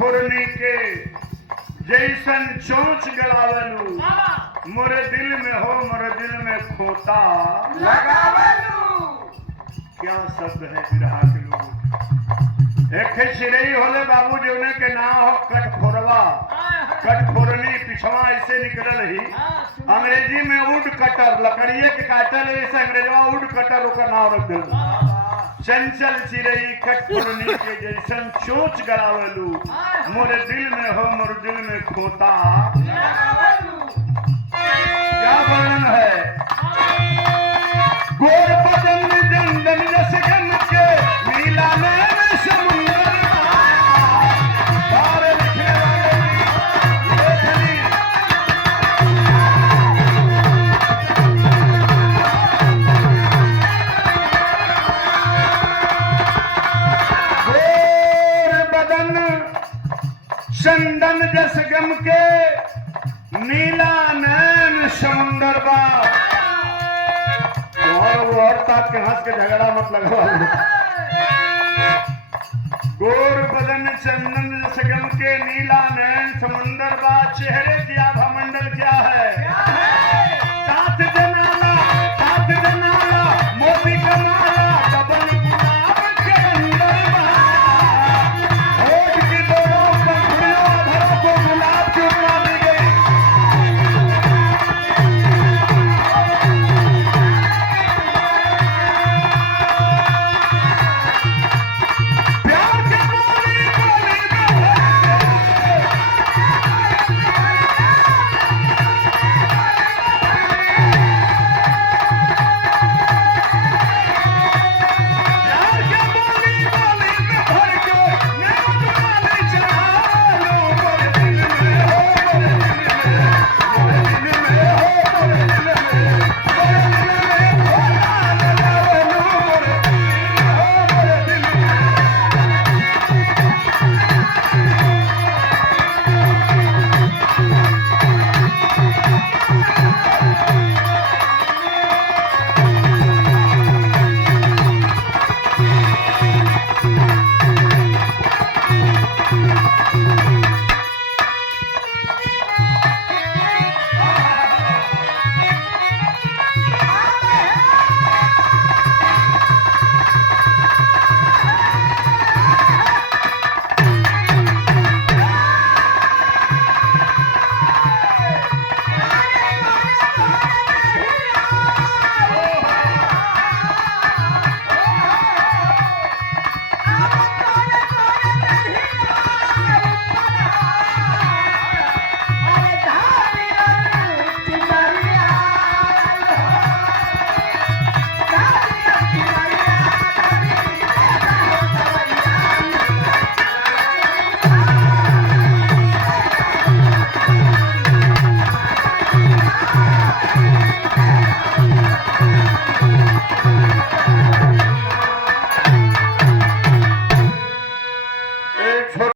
खुरनी के जैसन चोंच गड़ावलू मोरे दिल में हो मोरे दिल में खोता लगावलू। क्या शब्द है बिरहा के लोग। एक चिड़ई होले बाबू जोने के नाम हो कटखोरवा। कटखोरनी पिछवा ऐसे निकल रही अंग्रेजी में वुड कटर लकड़िए के काटल ऐसे अंग्रेजवा वुड कटर ओकर नाम रख दिल। चंचल चिड़ई कटखोरनी के जैसन चोंच गड़ावलू मोरे दिल में हो मोरे दिल में खोता लगावलू। क्या वर्णन है। गोर बदन जंगल जस गम के नीला नैन समुंदर पार लिखने वाले लेखनी। गोर बदन चंदन जस गम के नीला नैन समुंदर बा। और ताक के हंस के झगड़ा मत लगवा। गोर बदन चंदन सगम के नीला नैन समुंदर बा। चेहरे की आभा मंडल क्या है।